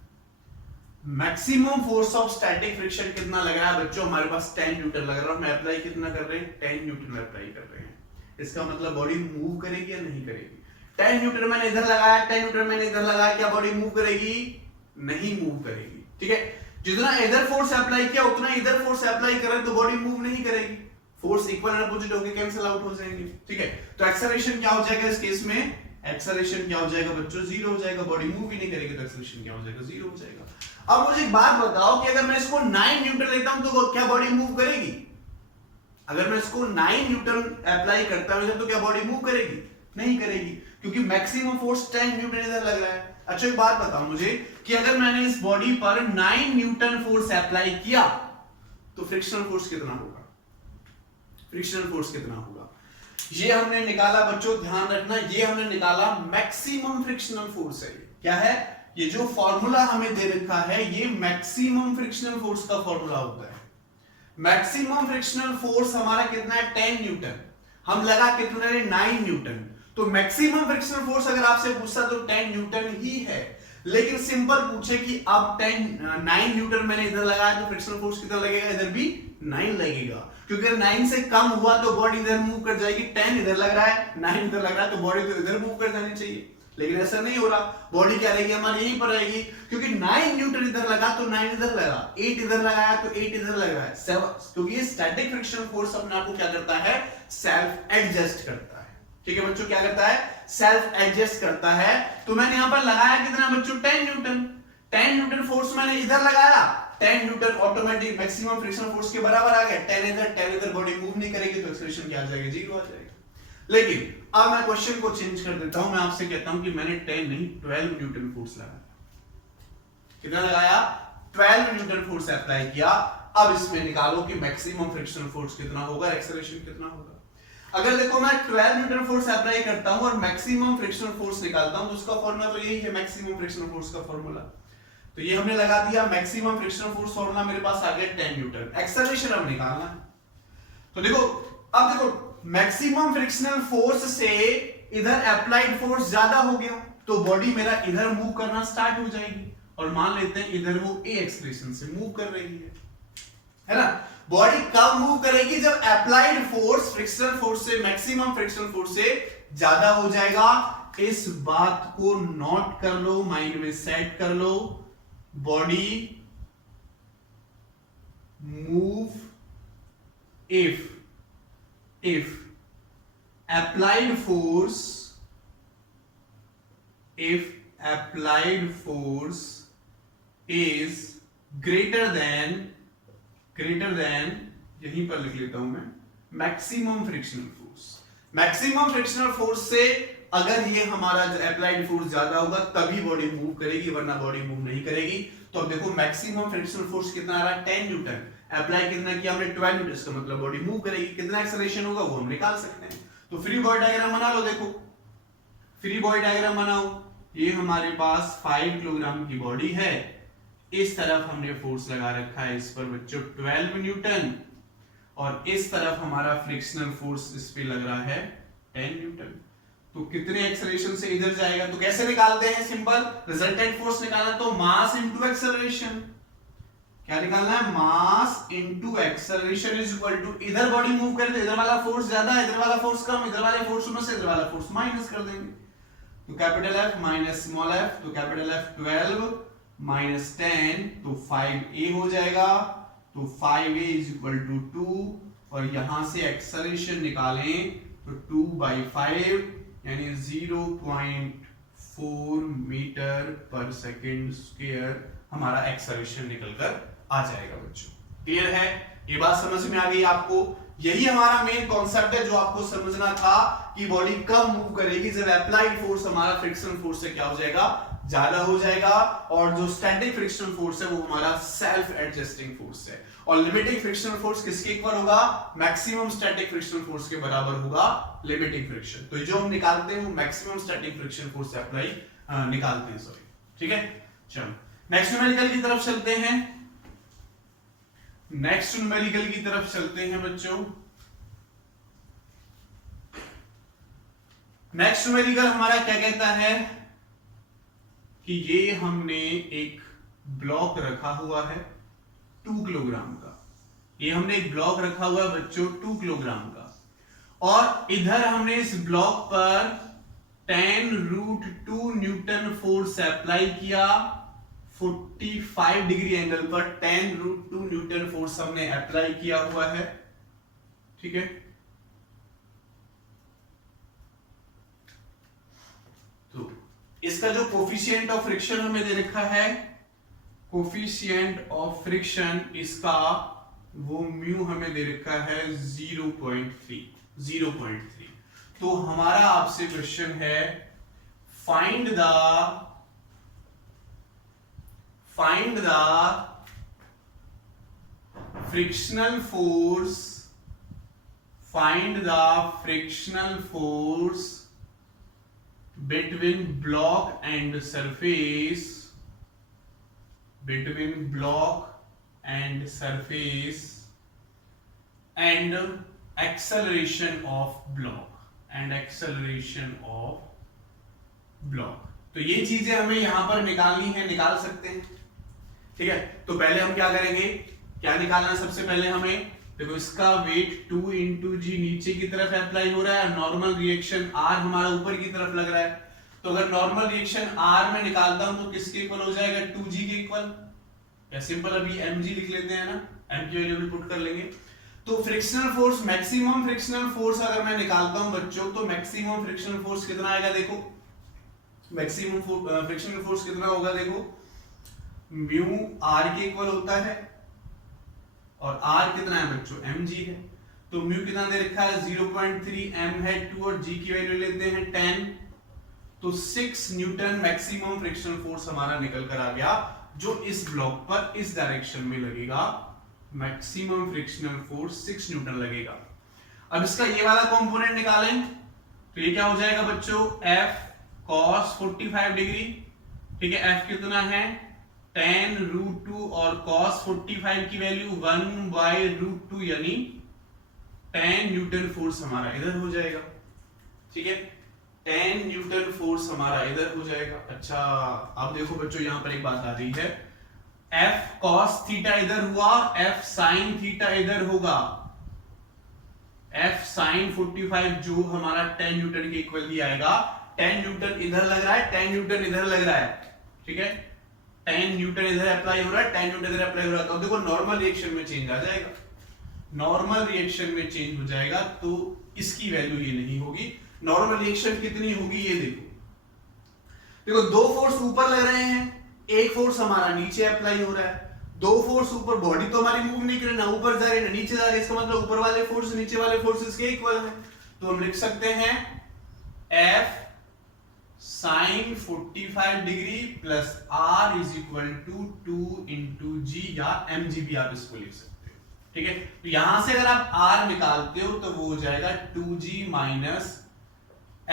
Maximum force of static friction कितना लग रहा है बच्चों? हमारे पास 10 न्यूटन लग रहा है। हम अप्लाई कितना कर रहे हैं? 10 न्यूटन अप्लाई कर रहे हैं। इसका मतलब बॉडी मूव करेगी या नहीं करेगी? 10 न्यूटन मैंने इधर लगाया, 10 न्यूटन मैंने इधर लगाया, क्या बॉडी मूव करेगी? नहीं मूव करेगी, ठीक है। जितना इधर फोर्स अप्लाई किया उतना इधर फोर्स अप्लाई करें तो बॉडी मूव नहीं करेगी, फोर्स इक्वल एंड अपोजिट होके कैंसिल आउट हो जाएंगे, ठीक है। तो एक्सेलरेशन क्या हो जाएगा इस केस में? एक्सेलरेशन क्या हो जाएगा बच्चों? 0 हो जाएगा। बॉडी मूव ही नहीं करेगी तो एक्सेलरेशन क्या हो जाएगा? 0 हो जाएगा। अब मुझे एक बात बताओ कि अगर मैं इसको 9 न्यूटन लेता हूं तो क्या बॉडी मूव करेगी? अगर मैं इसको 9 न्यूटन अप्लाई करता हूं तो क्या बॉडी मूव करेगी? नहीं करेगी, क्योंकि मैक्सिमम फोर्स 10 न्यूटन इधर लग रहा है। अच्छा एक बात बताओ मुझे कि अगर मैंने इस बॉडी पर 9 न्यूटन फोर्स अप्लाई किया तो फ्रिक्शनल फोर्स कितना होगा? फ्रिक्शनल फोर्स कितना होगा? ये हमने निकाला बच्चों, ध्यान रखना, ये हमने निकाला मैक्सिमम फ्रिक्शनल फोर्स है। क्या है? ये जो फॉर्मूला हमें दे रखा है ये मैक्सिमम फ्रिक्शनल फोर्स का फॉर्मूला होता है। मैक्सिमम फ्रिक्शनल फोर्स हमारा कितना है? 10 न्यूटन। हम लगा कितना है? 9 न्यूटन। तो मैक्सिमम फ्रिक्शनल फोर्स अगर आपसे पूछता तो 10 न्यूटन ही है, लेकिन सिंपल पूछे कि अब 9 न्यूटन मैंने इधर लगाया तो फ्रिक्शनल फोर्स कितना लगेगा? इधर भी 9 लगेगा, क्योंकि अगर 9 से कम हुआ तो बॉडी इधर मूव कर जाएगी। 10 इधर लग रहा है, 9 इधर लग रहा है, तो बॉडी तो इधर मूव कर जानी चाहिए, लेकिन ऐसा नहीं हो रहा, बॉडी क्या रहेगी हमारी यहीं पर रहेगी, क्योंकि 9 न्यूटन इधर लगा तो 9 इधर लगा, 8 इधर लगाया तो 8 इधर लग रहा है, 7, क्योंकि ये स्टैटिक फ्रिक्शन फोर्स अपने आप को क्या करता है, सेल्फ एडजस्ट करता है। ठीक है बच्चों, क्या करता है, सेल्फ एडजस्ट करता है। तो मैंने यहां पर लगाया कितना बच्चों, 10 न्यूटन, 10 न्यूटन फोर्स मैंने इधर लगाया, 10 Newton automatic maximum friction force के बराबर आ गया, 10 इधर बॉडी मूव नहीं करेगी तो एक्सेलरेशन क्या आ जाएगा, 0 आ जाएगा। लेकिन अब मैं क्वेश्चन को चेंज कर देता हूं, मैं आपसे कहता हूं कि मैंने 10 नहीं 12 न्यूटन फोर्स लगाया। कितना लगाया, 12 न्यूटन फोर्स अप्लाई किया। अब इसमें निकालो कि मैक्सिमम फ्रिक्शन फोर्स कितना होगा, एक्सेलरेशन कितना होगा। अगर देखो मैं 12 न्यूटन फोर्स अप्लाई करता हूं और मैक्सिमम फ्रिक्शन फोर्स निकालता हूं तो उसका फॉर्मूला तो यही है, मैक्सिमम फ्रिक्शन फोर्स का फॉर्मूला। तो ये हमने लगा दिया, मैक्सिमम फ्रिक्शन फोर्स फॉर्मूला मेरे पास आ गया 10 न्यूटन। एक्सेलरेशन अब निकालना है। तो देखो, अब देखो मैक्सिमम फ्रिक्शनल फोर्स से इधर अप्लाइड फोर्स ज्यादा हो गया तो बॉडी मेरा इधर मूव करना स्टार्ट हो जाएगी, और मान लेते हैं इधर वो ए एक्सेलरेशन से मूव कर रही है ना। बॉडी कब मूव करेगी, जब अप्लाइड फोर्स फ्रिक्शनल फोर्स से, मैक्सिमम फ्रिक्शनल फोर्स से ज्यादा हो जाएगा। इस बात को नोट कर लो, माइंड में सेट कर लो, body move if applied force is greater than यहीं पर लिख लेता हूं मैं, maximum frictional force. Maximum frictional force से अगर ये हमारा अप्लाइड फोर्स ज्यादा होगा तभी बॉडी मूव करेगी, वरना बॉडी मूव नहीं करेगी। तो अब देखो मैक्सिमम फ्रिक्शनल फोर्स कितना आ रहा है, 10 न्यूटन, अप्लाई कितना किया हमने, 12 न्यूटन, इसका मतलब बॉडी मूव करेगी। कितना एक्सेलरेशन होगा वो हम निकाल सकते हैं। तो फ्री बॉडी डायग्राम बना लो, देखो फ्री बॉडी डायग्राम बनाओ। ये हमारे पास 5 किलोग्राम की बॉडी है, इस तरफ हमने फोर्स लगा रखा है इस पर बच्चों 12 न्यूटन, और इस तरफ हमारा फ्रिक्शनल फोर्स इस पे लग रहा है 10 न्यूटन। तो कितने एक्सेलरेशन से इधर जाएगा, तो कैसे निकालते हैं, सिंपल, रिजल्टेंट फोर्स निकालना तो मास इनटू एक्सेलरेशन। क्या निकालना है, mass into acceleration is equal to, इधर बॉडी मूव करे तो इधर वाला फोर्स ज्यादा है, इधर वाला फोर्स कम, इधर वाले फोर्स में से इधर वाला फोर्स माइनस कर देंगे। तो capital F minus small f, तो कैपिटल F 12 माइनस 10 तो 5a हो जाएगा। तो 5a इज इक्वल टू 2, और यहां से एक्सेलरेशन निकालें तो 2/5 यानी 0.4 मीटर पर सेकेंड स्क्वायर हमारा एक्सेलरेशन निकलकर आ जाएगा बच्चों। क्लियर है, ये बात समझ में आ गई आपको। यही हमारा मेन कॉन्सेप्ट है जो आपको समझना था कि बॉडी कब मूव करेगी, जब अप्लाइड फोर्स हमारा फ्रिक्शनल फोर्स से क्या हो जाएगा, ज्यादा हो जाएगा, और जो स्टैटिक फ्रिक्शनल फोर्स है वो हमारा सेल्फ एडजस्टिंग फोर्स है, और लिमिटिंग फ्रिक्शनल फोर्स किसके इक्वल होगा, मैक्सिमम स्टैटिक फ्रिक्शनल फोर्स के बराबर होगा लिमिटिंग फ्रिक्शन। तो जो हम निकालते हैं वो मैक्सिमम स्टैटिक फ्रिक्शन फोर्स से अप्लाई निकालते हैं, सॉरी। ठीक है, चलो नेक्स्ट न्यूमेरिकल की तरफ चलते हैं। नेक्स्ट न्यूमेरिकल की तरफ चलते हैं बच्चों। नेक्स्ट न्यूमेरिकल हमारा क्या कहता है कि ये हमने एक ब्लॉक रखा हुआ है 2 किलोग्राम का, ये हमने एक ब्लॉक रखा हुआ है बच्चों 2 किलोग्राम का, और इधर हमने इस ब्लॉक पर 10√2 न्यूटन फोर्स अप्लाई किया, 45 डिग्री एंगल पर 10√2 न्यूटन फोर्स हमने अप्लाई किया हुआ है। ठीक है, तो इसका जो कोफिशिएंट ऑफ फ्रिक्शन हमें दे रखा है, कोफिशिएंट ऑफ फ्रिक्शन इसका वो म्यू हमें दे रखा है 0.3। तो हमारा आपसे क्वेश्चन है find the frictional force between block and surface and acceleration of block तो ये चीजें हमें यहां पर निकालनी है, निकाल सकते हैं। ठीक है, तो पहले हम क्या करेंगे, क्या निकालना है, सबसे पहले हमें देखो इसका वेट 2 × g नीचे की तरफ अप्लाई हो रहा है, नॉर्मल रिएक्शन r हमारा ऊपर की तरफ लग रहा है। तो तो अगर नॉर्मल रिएक्शन R में निकालता हूं तो किसके इक्वल हो जाएगा 2G के इक्वल, या सिंपल अभी mg लिख लेते हैं ना, m की वैल्यू भी पुट कर लेंगे। तो frictional force, maximum frictional force अगर मैं निकालता हूं बच्चों, तो मैक्सिमम फ्रिक्शनल फोर्स कितना आएगा देखो, मैक्सिमम फ्रिक्शनल फोर्स कितना होगा देखो, म्यू r के इक्वल होता है, और r कितना है बच्चों mg है, तो म्यू कितना दे रखा है 0.3, m है 2 और g की वैल्यू लेते हैं 10, तो 6 न्यूटन मैक्सिमम फ्रिक्शनल फोर्स हमारा निकल कर आ गया, जो इस ब्लॉक पर इस डायरेक्शन में लगेगा, मैक्सिमम फ्रिक्शनल फोर्स 6 न्यूटन लगेगा। अब इसका ये वाला कंपोनेंट निकालें तो ये क्या हो जाएगा बच्चों, f cos 45 डिग्री, ठीक है, f कितना है 10√2 और cos 45 की वैल्यू 1/√2 यानी 10 न्यूटन फोर्स हमारा इधर हो जाएगा, ठीक है, 10 न्यूटन फोर्स हमारा इधर हो जाएगा। अच्छा अब देखो बच्चों यहां पर एक बात आ रही है, F cos थीटा इधर हुआ, F sin थीटा इधर होगा, F sin 45 जो हमारा 10 न्यूटन के इक्वल ही आएगा, 10 न्यूटन इधर लग रहा है, 10 न्यूटन इधर लग रहा है, ठीक है, 10 न्यूटन इधर अप्लाई हो रहा है, 10 न्यूटन इधर अप्लाई हो रहा है, तो देखो नॉर्मल रिएक्शन में चेंज आ जाएगा, नॉर्मल रिएक्शन में चेंज हो जाएगा, तो इसकी वैल्यू ये नहीं होगी। नॉर्मल रिएक्शन कितनी होगी ये देखो, देखो दो फोर्स ऊपर लग रहे हैं, एक फोर्स हमारा नीचे अप्लाई हो रहा है, दो फोर्स ऊपर, बॉडी तो हमारी मूव नहीं कर रही, ना ऊपर जा रही ना नीचे जा रही, इसका मतलब ऊपर वाले फोर्स नीचे वाले फोर्सेस के इक्वल है, तो हम लिख सकते हैं F sin 45 degree plus R is equal to 2 into G, या mg भी आप इसको लिख सकते हो, ठीक है। तो यहां से अगर आप R निकालते हो तो वो हो जाएगा 2G minus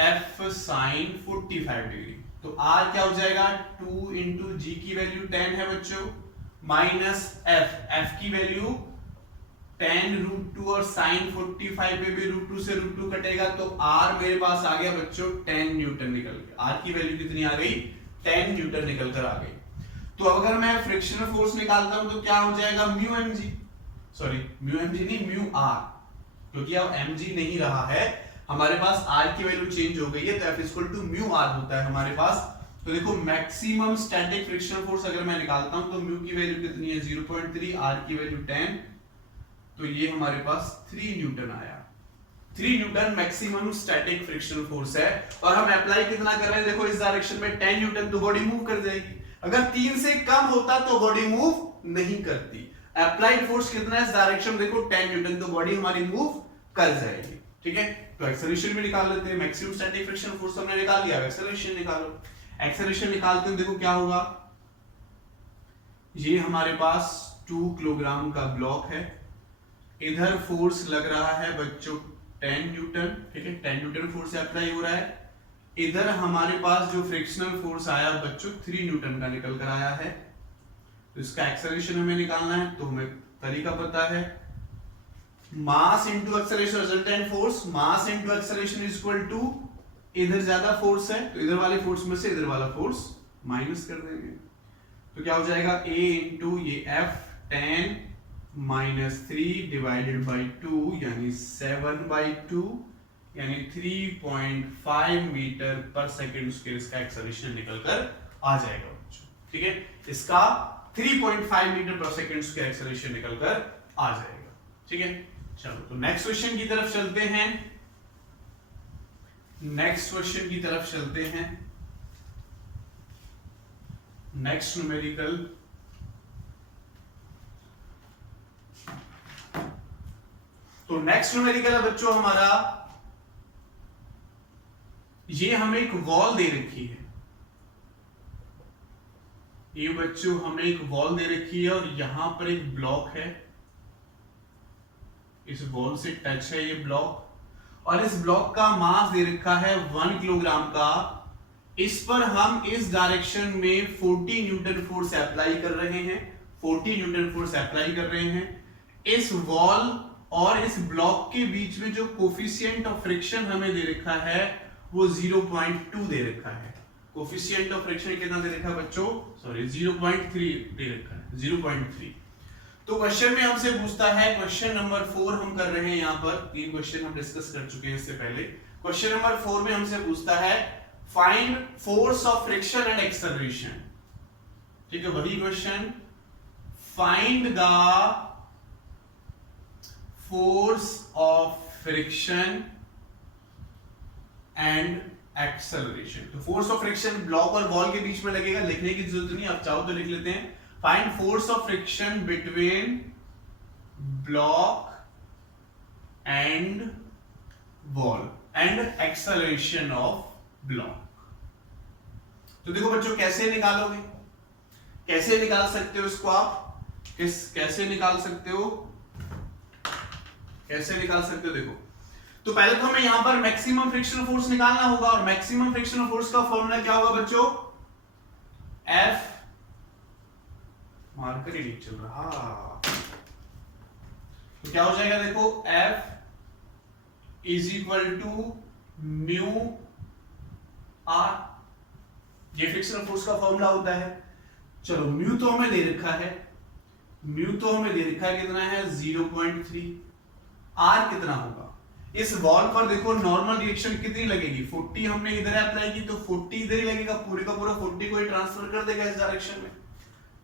F sin 45 degree, तो R क्या हो जाएगा 2 इंटू G की वैल्यू 10 है बच्चों, माइनस F की वैल्यू 10√2 और sin 45 पे भी √2 से √2 कटेगा, तो R मेरे पास आ गया बच्चों 10 न्यूटन निकल गया, R की वैल्यू कितनी आ गई 10 न्यूटन निकल कर आ गई। तो अगर मैं फ्रिक्शनल फोर्स निकालता हूं तो क्या हो जाएगा mu mg, sorry mu mg नहीं म्यू r, क्योंकि अब mg नहीं रहा है हमारे पास, r की वैल्यू चेंज हो गई है, तो F equal to mu r होता है हमारे पास। तो देखो मैक्सिमम स्टैटिक फ्रिक्शनल फोर्स अगर मैं निकालता हूं तो म्यू की वैल्यू कितनी है 0.3, r की वैल्यू 10, तो ये हमारे पास 3 न्यूटन आया, 3 Newton maximum static frictional force है, और हम अप्लाई कितना कर रहे हैं देखो इस डायरेक्शन में 10 न्यूटन, तो बॉडी मूव कर जाएगी, अगर 3 से कम होता तो बॉडी मूव नहीं करती। अप्लाइड फोर्स कितना है इस डायरेक्शन देखो 10 न्यूटन, तो बॉडी हमारी मूव कर जाएगी, ठीक है। तो एक्सेलरेशन भी निकाल लेते हैं, मैक्सिमम स्टैटिक फ्रिक्शन फोर्स हमने निकाल लिया, एक्सेलरेशन निकालो, एक्सेलरेशन निकालते हैं देखो क्या होगा, ये हमारे पास 2 किलोग्राम का ब्लॉक है, इधर फोर्स लग रहा है बच्चों 10 न्यूटन, ठीक है, 10 न्यूटन फोर्स अप्लाई हो रहा है, इधर हमारे पास जो फ्रिक्शनल फोर्स आया बच्चों 3 न्यूटन का निकल कर आया है, तो इसका एक्सेलरेशन हमें निकालना है, तो हमें तरीका पता है, mass into acceleration resultant force, mass into acceleration is equal to, इधर ज्यादा फोर्स है तो इधर वाले फोर्स में से इधर वाला फोर्स माइनस कर देंगे, तो क्या हो जाएगा a इंटू ये F 10 माइनस 3 डिवाइडेड बाई 2 यानी 7/2 यानी 3.5 मीटर पर सेकेंड स्क्वायर इसका एक्सेलरेशन निकल कर आ जाएगा बच्चों, ठीक है, इसका 3.5 मीटर पर सेकेंड स्क्वायर एक्सेलरेशन निकल कर आ जाएगा, ठीक है। चलो तो नेक्स्ट क्वेश्चन की तरफ चलते हैं, नेक्स्ट क्वेश्चन की तरफ चलते हैं, नेक्स्ट न्यूमेरिकल, तो नेक्स्ट न्यूमेरिकल है बच्चों हमारा, ये हमें एक वॉल दे रखी है, ये बच्चों हमें एक वॉल दे रखी है और यहां पर एक ब्लॉक है, इस वॉल से टच है ये ब्लॉक, और इस ब्लॉक का मास दे रखा है 1 किलोग्राम का, इस पर हम इस डायरेक्शन में 40 न्यूटन फोर्स अप्लाई कर रहे हैं, 40 न्यूटन फोर्स अप्लाई कर रहे हैं, इस वॉल और इस ब्लॉक के बीच में जो कोफिशिएंट ऑफ फ्रिक्शन हमें दे रखा है वो 0.2 दे रखा है, कोफिशिएंट ऑफ फ्रिक्शन कितना दे रखा है बच्चों, सॉरी 0.3 दे रखा है, 0.3। तो क्वेश्चन में हमसे पूछता है, क्वेश्चन नंबर 4 हम कर रहे हैं, यहां पर 3 क्वेश्चन हम डिस्कस कर चुके हैं इससे पहले, क्वेश्चन नंबर 4 में हमसे पूछता है find force of friction and acceleration. ठीक है, वही question, find the force of friction and acceleration. तो फोर्स ऑफ फ्रिक्शन ब्लॉक और वॉल के बीच में लगेगा, लिखने की जरूरत नहीं, आप चाहो तो लिख लेते हैं। Find force of friction between block and wall and acceleration of block. तो देखो बच्चों, कैसे निकालोगे, कैसे निकाल सकते हो इसको आप, कैसे निकाल सकते हो, कैसे निकाल सकते हो? देखो, तो पहले तो हमें यहां पर मैक्सिमम फ्रिक्शनल फोर्स निकालना होगा, और मैक्सिमम फ्रिक्शनल फोर्स का फॉर्मूला क्या होगा बच्चों? F, मार्कर ही नहीं चल रहा, तो क्या हो जाएगा? देखो, F is equal to mu R, ये फ्रिक्शनल फोर्स का फॉर्मूला होता है। चलो, म्यू तो हमें दे रखा है, म्यू तो हमें दे रखा है, कितना है? 0.3। आर कितना होगा? इस वॉल पर देखो नॉर्मल रिएक्शन कितनी लगेगी? 40 हमने इधर अप्लाई की, तो 40 इधर ही लगेगा, पूरे का पूरा 40 को ही ट्रांसफर कर देगा इस डायरेक्शन में।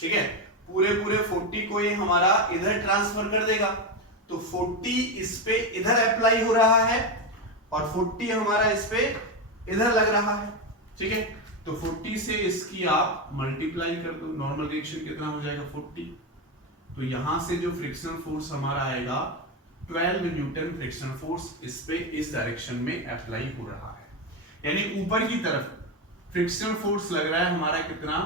ठीक है, पूरे 40 को ये हमारा इधर ट्रांसफर कर देगा, तो 40 इस पे इधर अप्लाई हो रहा है और 40 हमारा इस पे इधर लग रहा है। ठीक है, तो 40 से इसकी आप मल्टीप्लाई कर दो, नॉर्मल रिएक्शन कितना हो जाएगा? 40। तो यहां से जो फ्रिक्शनल फोर्स हमारा आएगा 12 न्यूटन फ्रिक्शनल फोर्स इस पे इस डायरेक्शन में अप्लाई हो रहा है, यानी ऊपर की तरफ फ्रिक्शनल फोर्स लग रहा है हमारा कितना?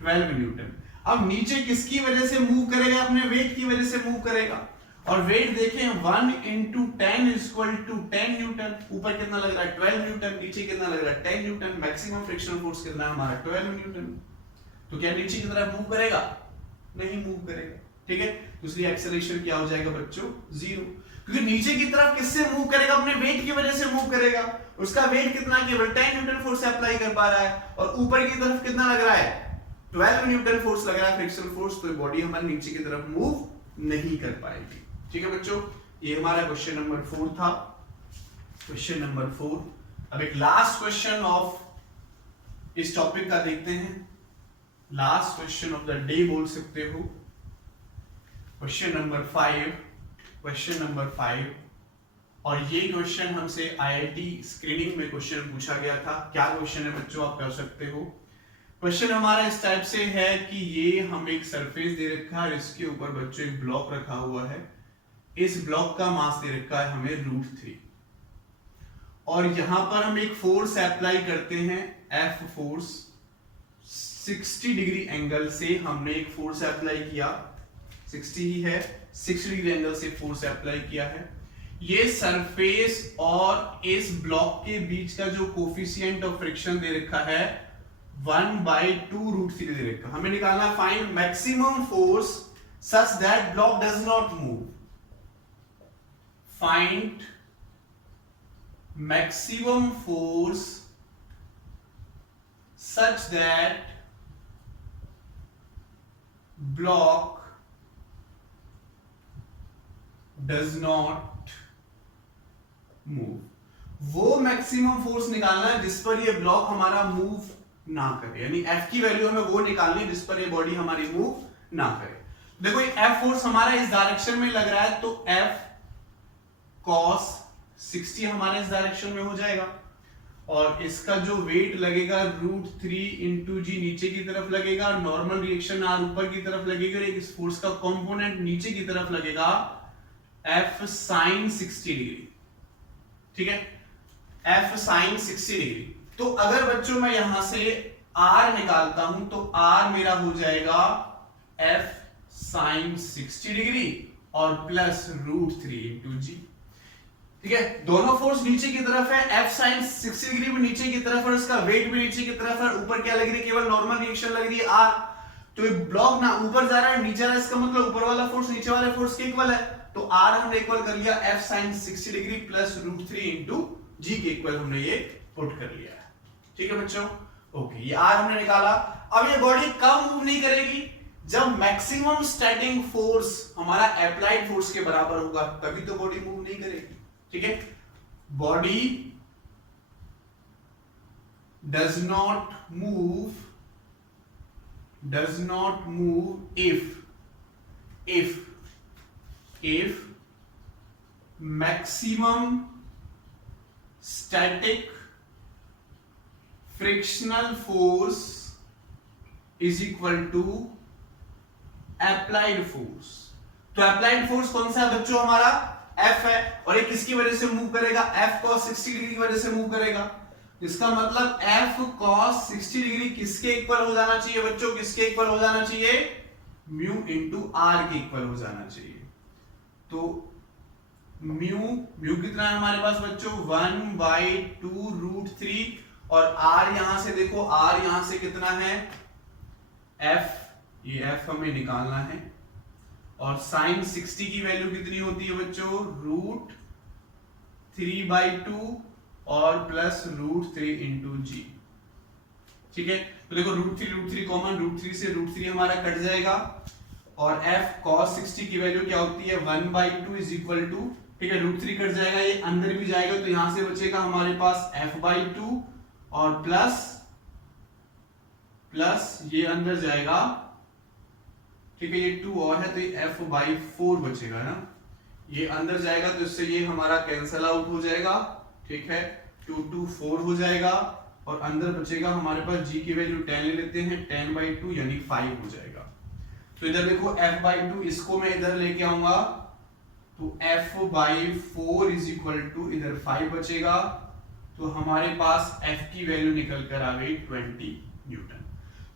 12 न्यूटन। अब नीचे किसकी वजह से मूव करेगा? अपने वेट की वजह से मूव करेगा, और वेट देखें 1 × 10 = 10 न्यूटन। ऊपर कितना लग रहा है? 12 न्यूटन, नीचे कितना लग रहा है? 10 न्यूटन। मैक्सिमम फ्रिक्शनल फोर्स कितना है हमारा? 12 न्यूटन। तो क्या नीचे की तरफ मूव करेगा? नहीं मूव करेगा। ठीक है, तो इसलिए एक्सेलरेशन क्या हो जाएगा बच्चों? 0, क्योंकि नीचे की तरफ किससे मूव करेगा? अपने वेट की वजह से मूव करेगा। उसका वेट कितना? केवल 10 न्यूटन फोर्स अप्लाई कर पा रहा है, और ऊपर की तरफ कितना लग रहा है? 12 न्यूटन फोर्स लग रहा है फ्रिक्शनल फोर्स, तो बॉडी हमारी नीचे की तरफ मूव नहीं कर पाएगी। ठीक है बच्चों, ये हमारा क्वेश्चन नंबर 4 था। Question number 4। अब एक लास्ट क्वेश्चन ऑफ इस टॉपिक का देखते हैं, last question of the day बोल सकते हो। क्वेश्चन नंबर 5, क्वेश्चन नंबर 5, और ये क्वेश्चन हमसे आईआईटी स्क्रीनिंग में क्वेश्चन पूछा गया था। क्या क्वेश्चन है बच्चों, आप कर सकते हो। क्वेश्चन हमारा इस टाइप से है कि ये हम एक सरफेस दे रखा है, इसके ऊपर बच्चों एक ब्लॉक रखा हुआ है, इस ब्लॉक का मास दे रखा है हमें √3, और यहां पर हम एक फोर्स अप्लाई करते हैं, F फोर्स। 60 डिग्री एंगल से हमने एक फोर्स अप्लाई किया, 60 ही है, 60 डिग्री एंगल से फोर्स अप्लाई किया है। ये सरफेस और इस ब्लॉक के बीच का जो कोफिशिएंट ऑफ फ्रिक्शन दे रखा है 1/2 √3 दे रखा। हमें निकालना find maximum force such that block does not move. Find maximum force such that block does not move। वो मैक्सिमम फोर्स निकालना है जिस पर ये ब्लॉक हमारा मूव ना करे, यानी F की वैल्यू हमें वो निकालनी है जिस पर ये बॉडी हमारी मूव ना करे। देखो ये F फोर्स हमारा इस डायरेक्शन में लग रहा है, तो F cos 60 हमारे इस डायरेक्शन में हो जाएगा, और इसका जो वेट लगेगा √3 × g नीचे की तरफ लगेगा, नॉर्मल रिएक्शन R ऊपर की तरफ लगेगा, और इस फोर्स का कंपोनेंट नीचे की तरफ लगेगा F sin 60 डिग्री। ठीक है, F sin 60 डिग्री। तो अगर बच्चों मैं यहां से R निकालता हूं, तो R मेरा हो जाएगा F sin 60 डिग्री और प्लस √3 × g। ठीक है, दोनों फोर्स नीचे की तरफ है, F sin 60 डिग्री भी नीचे की तरफ है, उसका वेट भी नीचे की तरफ है, ऊपर क्या लग रही है? केवल नॉर्मल रिएक्शन लग रही है R। तो ये ब्लॉक ना ऊपर जा रहा है नीचे आ रहा है, इसका मतलब ऊपर वाला फोर्स नीचे वाले फोर्स के इक्वल है, तो R हमने इक्वल कर लिया F sin 60 degree plus √3 × g के इक्वल हमने ये पुट कर लिया है। ठीक है बच्चों, ओके, ये R हमने निकाला। अब ये बॉडी कब मूव नहीं करेगी? जब मैक्सिमम स्टैटिक फोर्स हमारा अप्लाइड फोर्स के बराबर होगा, तभी तो बॉडी मूव नहीं करेगी। ठीक है, body does not move if maximum static frictional force is equal to applied force। तो अप्लाइड फोर्स कौन सा है बच्चों? हमारा F है, और ये किसकी वजह से मूव करेगा? F cos 60 डिग्री की वजह से मूव करेगा। इसका मतलब F cos 60 डिग्री किसके इक्वल हो जाना चाहिए बच्चों? किसके इक्वल हो जाना चाहिए? म्यू इंटू आर के इक्वल हो जाना चाहिए। तो म्यू कितना है हमारे पास बच्चों? 1/2√3, और आर यहां से देखो, आर यहां से कितना है? F, ये F हमें निकालना है। और साइन 60 की वैल्यू कितनी होती है बच्चों? √3/2 और प्लस √3 इंटू जी। ठीक है, तो देखो √3 कॉमन, √3 से √3 हमारा कट जाएगा, और F cos 60 की वैल्यू क्या होती है? 1/2 इज इक्वल टू, ठीक है, √3 कट जाएगा, ये अंदर भी जाएगा, तो यहां से बचेगा हमारे पास F/2 और प्लस ये अंदर जाएगा, ठीक है, ये 2 और है, तो ये F/4 बचेगा ना, ये अंदर जाएगा, तो इससे ये हमारा कैंसल आउट हो जाएगा। ठीक है, 2 4 हो जाएगा, और अंदर बचेगा हमारे पास g की वैल्यू 10 ले लेते हैं, 10/2 यानी 5 हो जाएगा। तो इधर देखो F/2, इसको मैं इधर लेके आऊंगा, तो F/4 इज इक्वल टू, इधर 5 बचेगा, तो हमारे पास F की वैल्यू निकल कर आ गई 20 न्यूटन।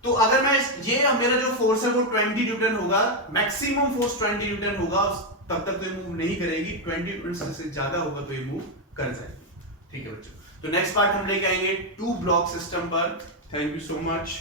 तो अगर मैं ये मेरा जो फोर्स है वो 20 न्यूटन होगा, मैक्सिमम फोर्स 20 न्यूटन होगा, तब तक तो ये मूव नहीं करेगी, 20 न्यूटन से ज्यादा होगा तो ये मूव कर जाएगी। ठीक है बच्चों, तो नेक्स्ट पार्ट हम लेके आएंगे 2 ब्लॉक सिस्टम पर। Thank you so much.